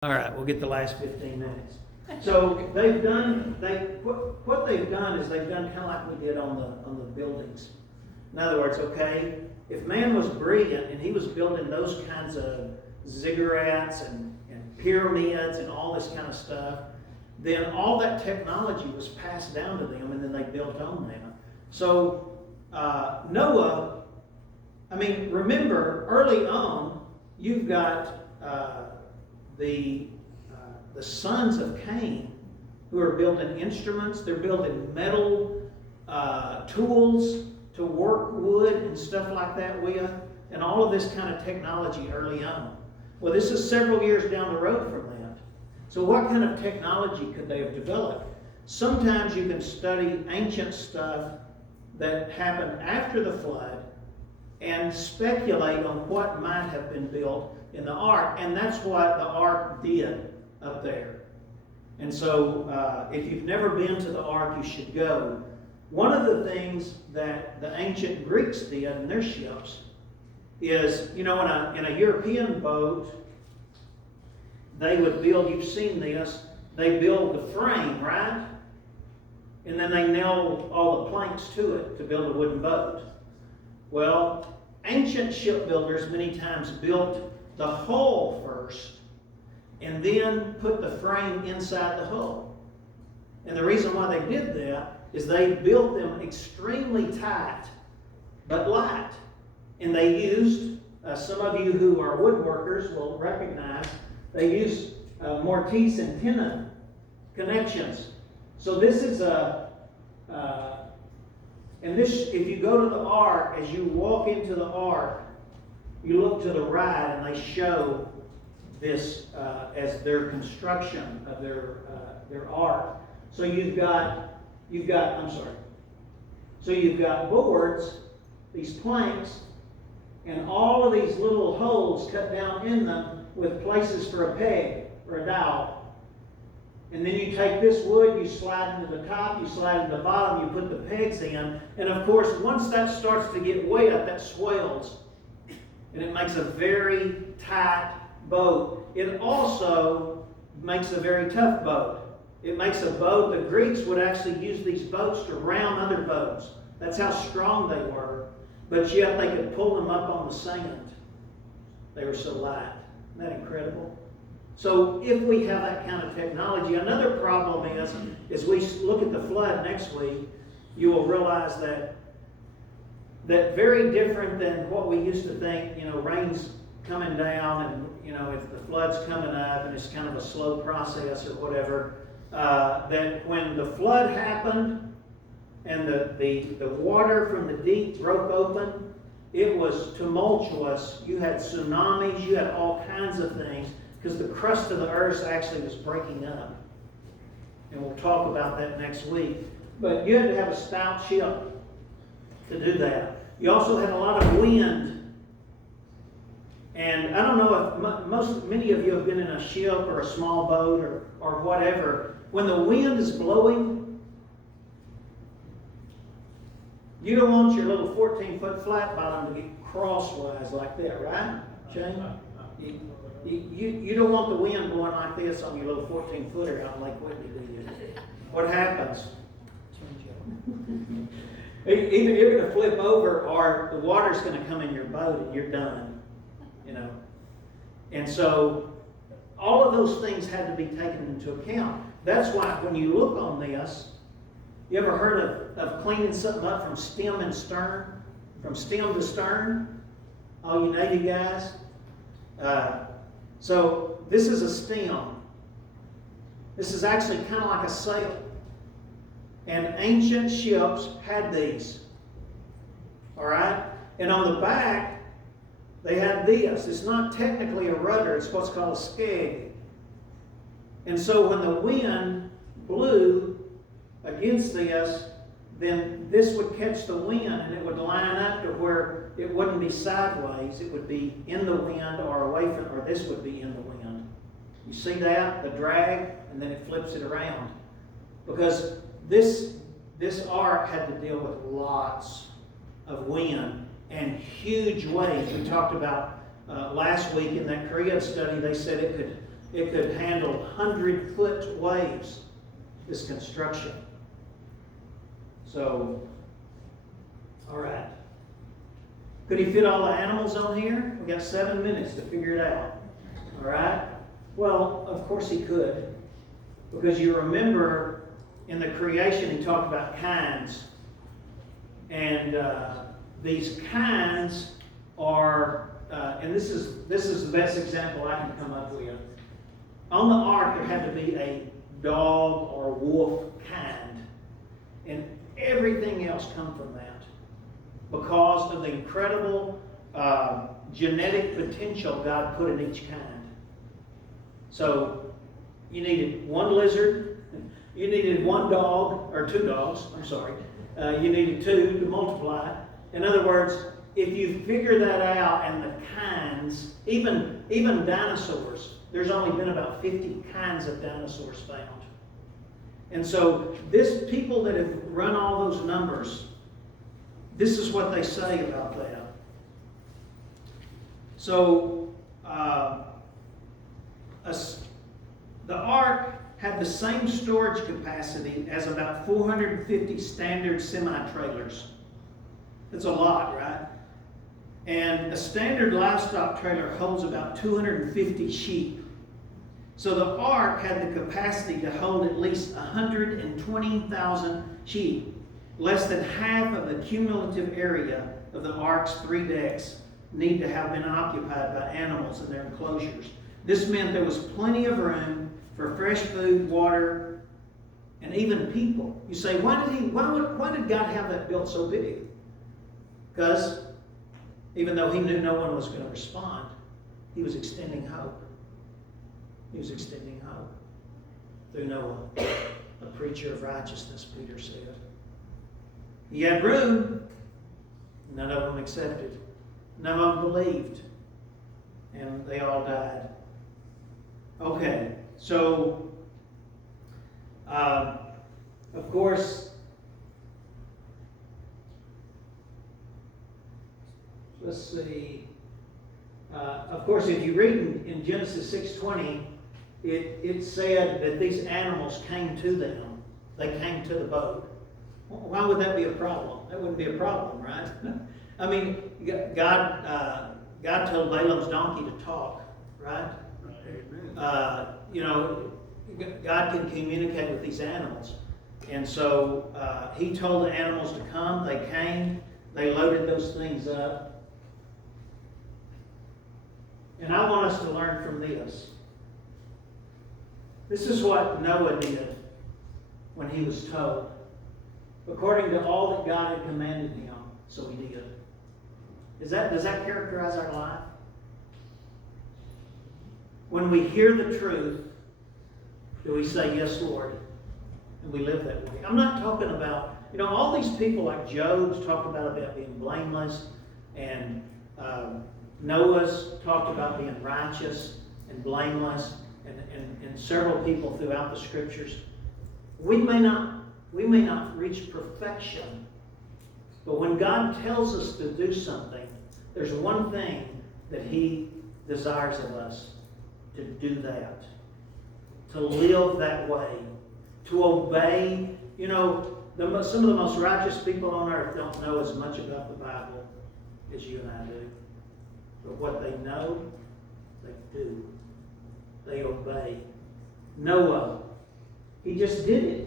All right, we'll get the last 15 minutes. So what they've done is they've done kind of like we did on the buildings. In other words, okay, if man was brilliant and he was building those kinds of ziggurats and pyramids and all this kind of stuff, then all that technology was passed down to them and then they built on them. So Noah, remember early on, you've got the sons of Cain who are building instruments. They're building metal tools to work wood and stuff like that with, and all of this kind of technology early on. Well, this is several years down the road from that. So what kind of technology could they have developed? Sometimes you can study ancient stuff that happened after the flood and speculate on what might have been built in the ark, and that's what the ark did up there. And so if you've never been to the ark, you should go. One of the things that the ancient Greeks did in their ships is, in a European boat, they would build, you've seen this, they build the frame, right? And then they nail all the planks to it to build a wooden boat. Well, ancient shipbuilders many times built the hull first and then put the frame inside the hull. And the reason why they did that is they built them extremely tight but light. And they used, some of you who are woodworkers will recognize, they use mortise and tenon connections. So this is if you go to the ark, as you walk into the ark, you look to the right and they show this as their construction of their ark. So you've got boards, these planks, and all of these little holes cut down in them with places for a peg or a dowel. And then you take this wood, you slide into the top, you slide into the bottom, you put the pegs in, and of course once that starts to get wet, that swells. And it makes a very tight boat. It also makes a very tough boat. It makes a boat, the Greeks would actually use these boats to ram other boats. That's how strong they were. But yet they could pull them up on the sand. They were so light. Isn't that incredible? So if we have that kind of technology, another problem is we look at the flood next week, you will realize that very different than what we used to think, rain's coming down and, if the flood's coming up and it's kind of a slow process or whatever, that when the flood happened and the water from the deep broke open, it was tumultuous. You had tsunamis, you had all kinds of things because the crust of the earth actually was breaking up. And we'll talk about that next week. But you had to have a stout ship to do that. You also had a lot of wind. And I don't know if many of you have been in a ship or a small boat or whatever. When the wind is blowing, you don't want your little 14-foot flat bottom to get crosswise like that, right, Shane? You don't want the wind blowing like this on your little 14-footer out in Lake Whitney, do you? What happens? Either you're going to flip over or the water's going to come in your boat and you're done, And so all of those things had to be taken into account. That's why when you look on this, you ever heard of cleaning something up from stem and stern? From stem to stern? All you Navy guys? So this is a stem. This is actually kind of like a sail. And ancient ships had these. All right? And on the back, they had this. It's not technically a rudder. It's what's called a skeg. And so when the wind blew against this, then this would catch the wind and it would line up to where it wouldn't be sideways. It would be in the wind or away from, or this would be in the wind. You see that? The drag, and then it flips it around. Because this ark had to deal with lots of wind and huge waves. We talked about last week in that Korea study, they said it could It could handle 100-foot waves, this construction. So, all right. Could he fit all the animals on here? We got 7 minutes to figure it out. All right? Well, of course he could. Because you remember in the creation he talked about kinds. And these kinds are, and this is the best example I can come up with. On the ark there had to be a dog or wolf kind. And everything else come from that. Because of the incredible genetic potential God put in each kind. So you needed one lizard, you needed one dog, or 2 dogs, I'm sorry. You needed 2 to multiply. In other words, if you figure that out and the kinds, even dinosaurs, there's only been about 50 kinds of dinosaurs found. And so this people that have run all those numbers, this is what they say about that. So the ark had the same storage capacity as about 450 standard semi-trailers. That's a lot, right? And a standard livestock trailer holds about 250 sheep. So the ark had the capacity to hold at least 120,000 sheep. Less than half of the cumulative area of the ark's 3 decks need to have been occupied by animals in their enclosures. This meant there was plenty of room for fresh food, water, and even people. You say, why did God have that built so big? Because even though he knew no one was going to respond, he was extending hope. He was extending hope through Noah, a preacher of righteousness, Peter said. He had room. None of them accepted. None of them believed. And they all died. Okay, so, of course, let's see. Of course, if you read in Genesis 6:20, it said that these animals came to them. They came to the boat. Why would that be a problem? That wouldn't be a problem, right? I mean, God told Balaam's donkey to talk, right? God can communicate with these animals. And so he told the animals to come. They came. They loaded those things up. And I want us to learn from this. This is what Noah did when he was told. According to all that God had commanded him, so he did. Does that characterize our life? When we hear the truth, do we say, yes, Lord? And we live that way. I'm not talking about, all these people like Job's talked about being blameless, and Noah's talked about being righteous and blameless, and several people throughout the scriptures. We may not reach perfection, but when God tells us to do something, there's one thing that he desires of us: to do that, to live that way, to obey. Some of the most righteous people on earth don't know as much about the Bible as you and I do. But what they know, they do. They obey. Noah, he just did it.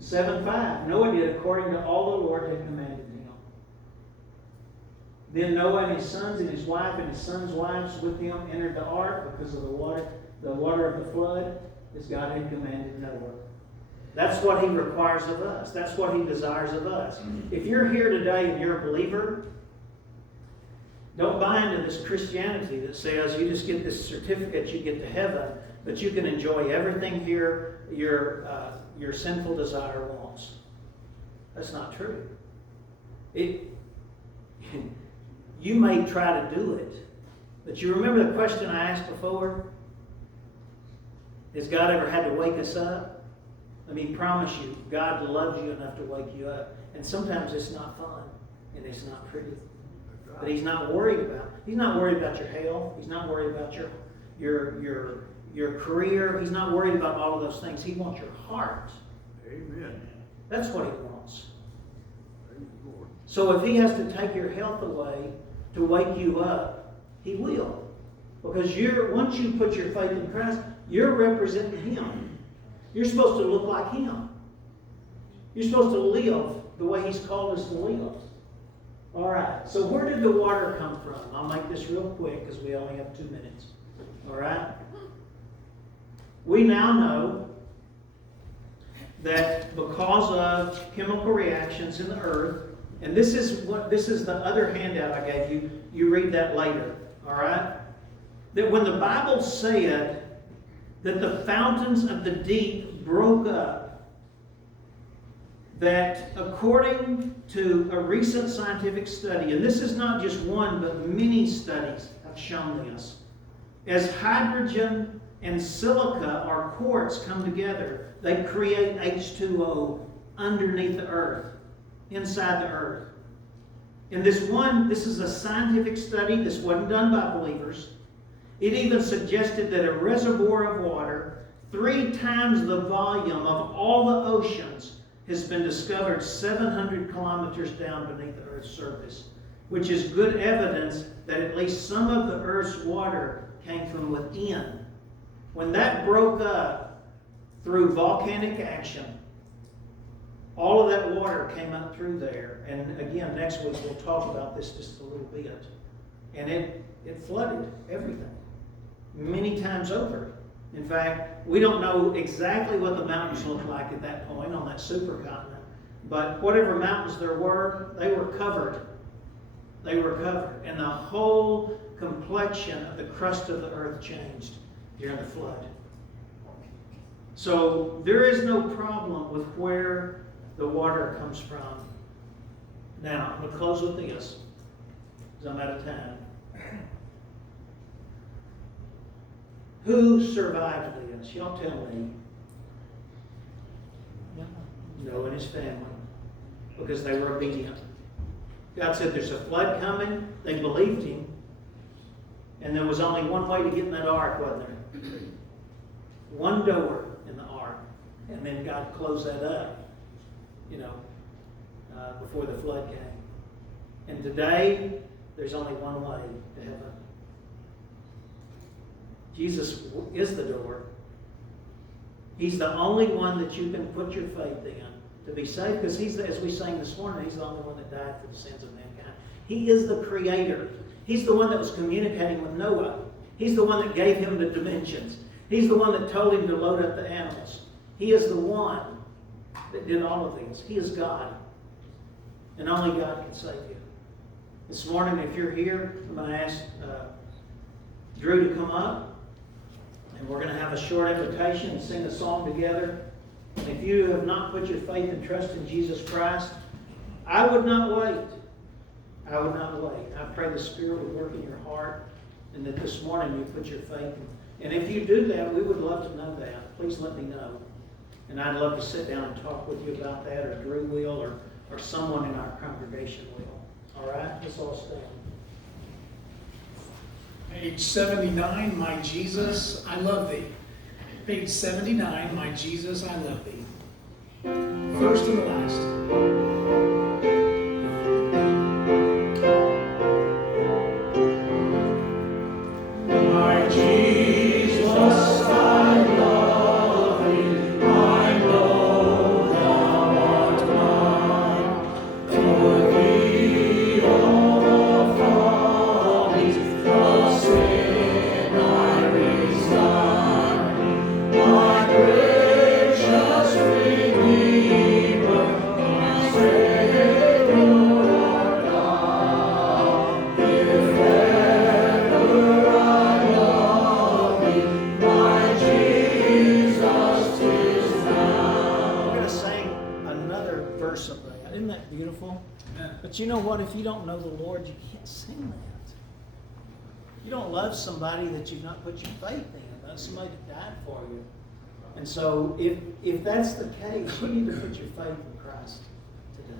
7:5, Noah did according to all the Lord had commanded him. Then Noah and his sons and his wife and his sons' wives with him entered the ark because of the water of the flood, as God had commanded Noah. That's what he requires of us. That's what he desires of us. If you're here today and you're a believer, don't buy into this Christianity that says you just get this certificate, you get to heaven, but you can enjoy everything here your sinful desire wants. That's not true. You may try to do it, but you remember the question I asked before? Has God ever had to wake us up? Let me promise you, God loves you enough to wake you up. And sometimes it's not fun and it's not pretty. But he's not worried about your health. He's not worried about your career. He's not worried about all of those things. He wants your heart. Amen. That's what he wants. Praise the Lord. So if he has to take your health away to wake you up, he will. Because once you put your faith in Christ, you're representing him. You're supposed to look like him. You're supposed to live the way he's called us to live. All right. So where did the water come from? I'll make this real quick because we only have 2 minutes. All right. We now know that because of chemical reactions in the earth, and this is the other handout I gave you. You read that later. All right. That when the Bible said that the fountains of the deep broke up, that according to a recent scientific study, and this is not just one, but many studies have shown this, as hydrogen and silica or quartz come together, they create H2O underneath the earth, inside the earth. And this is a scientific study. This wasn't done by believers. It even suggested that a reservoir of water 3 times the volume of all the oceans has been discovered 700 kilometers down beneath the Earth's surface, which is good evidence that at least some of the Earth's water came from within. When that broke up through volcanic action, all of that water came up through there. And again, next week we'll talk about this just a little bit. And it flooded everything many times over. In fact, we don't know exactly what the mountains looked like at that point on that supercontinent. But whatever mountains there were, they were covered. They were covered. And the whole complexion of the crust of the earth changed during the flood. So there is no problem with where the water comes from. Now, I'm going to close with this, because I'm out of time. Who survived this? Y'all tell me. Noah and his family, because they were obedient. God said there's a flood coming. They believed him. And there was only one way to get in that ark, wasn't there? One door in the ark. And then God closed that up, before the flood came. And today, there's only one way to heaven. Jesus is the door. He's the only one that you can put your faith in to be saved, because he's, as we sang this morning, he's the only one that died for the sins of mankind. He is the creator. He's the one that was communicating with Noah. He's the one that gave him the dimensions. He's the one that told him to load up the animals. He is the one that did all of these. He is God. And only God can save you. This morning, if you're here, I'm going to ask Drew to come up. And we're going to have a short invitation and sing a song together. And if you have not put your faith and trust in Jesus Christ, I would not wait. I would not wait. I pray the Spirit would work in your heart, and that this morning you put your faith in. And if you do that, we would love to know that. Please let me know. And I'd love to sit down and talk with you about that, or Drew will, or someone in our congregation will. All right? Let's all stand. Page 79, My Jesus, I Love Thee. Page 79, My Jesus, I Love Thee. First and last. But you know what? If you don't know the Lord, you can't sing that. You don't love somebody that you've not put your faith in. That's somebody that died for you. And so if that's the case, you need to put your faith in Christ today.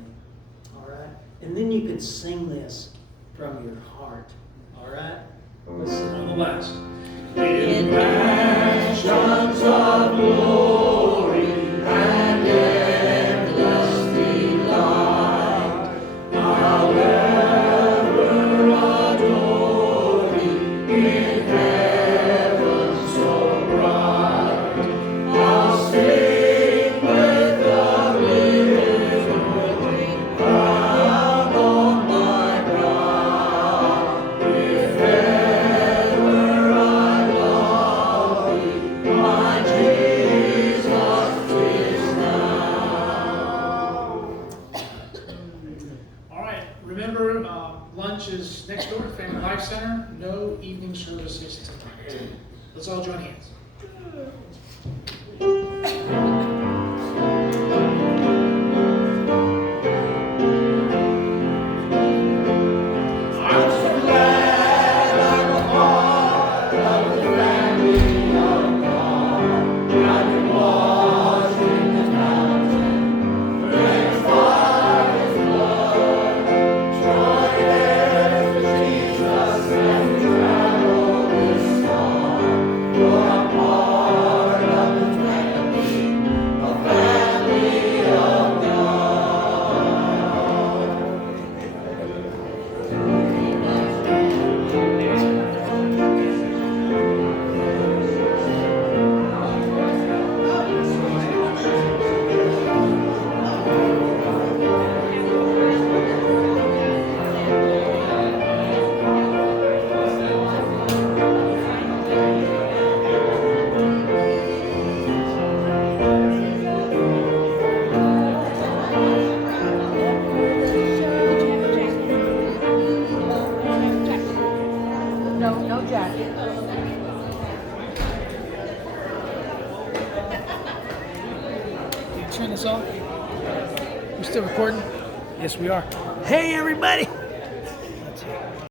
All right? And then you can sing this from your heart. All right? This is one of the last. In mansions of glory and endless delight, I'll ever adore Thee in heaven so bright. I'll sing with the living crown on my brow. If ever I love Thee, my Jesus, 'tis now. All right, remember, lunch is next door at Family Life Center. No evening services tonight. Let's all join hands. I'm so glad I'm a part of the family of God. I've been washed in the fountain, cleansed by His blood. Join heirs with Jesus and travel this far. You're a part of the family of God. No jacket. Can you turn this off? We still recording? Yes, we are. Hey, everybody! That's it.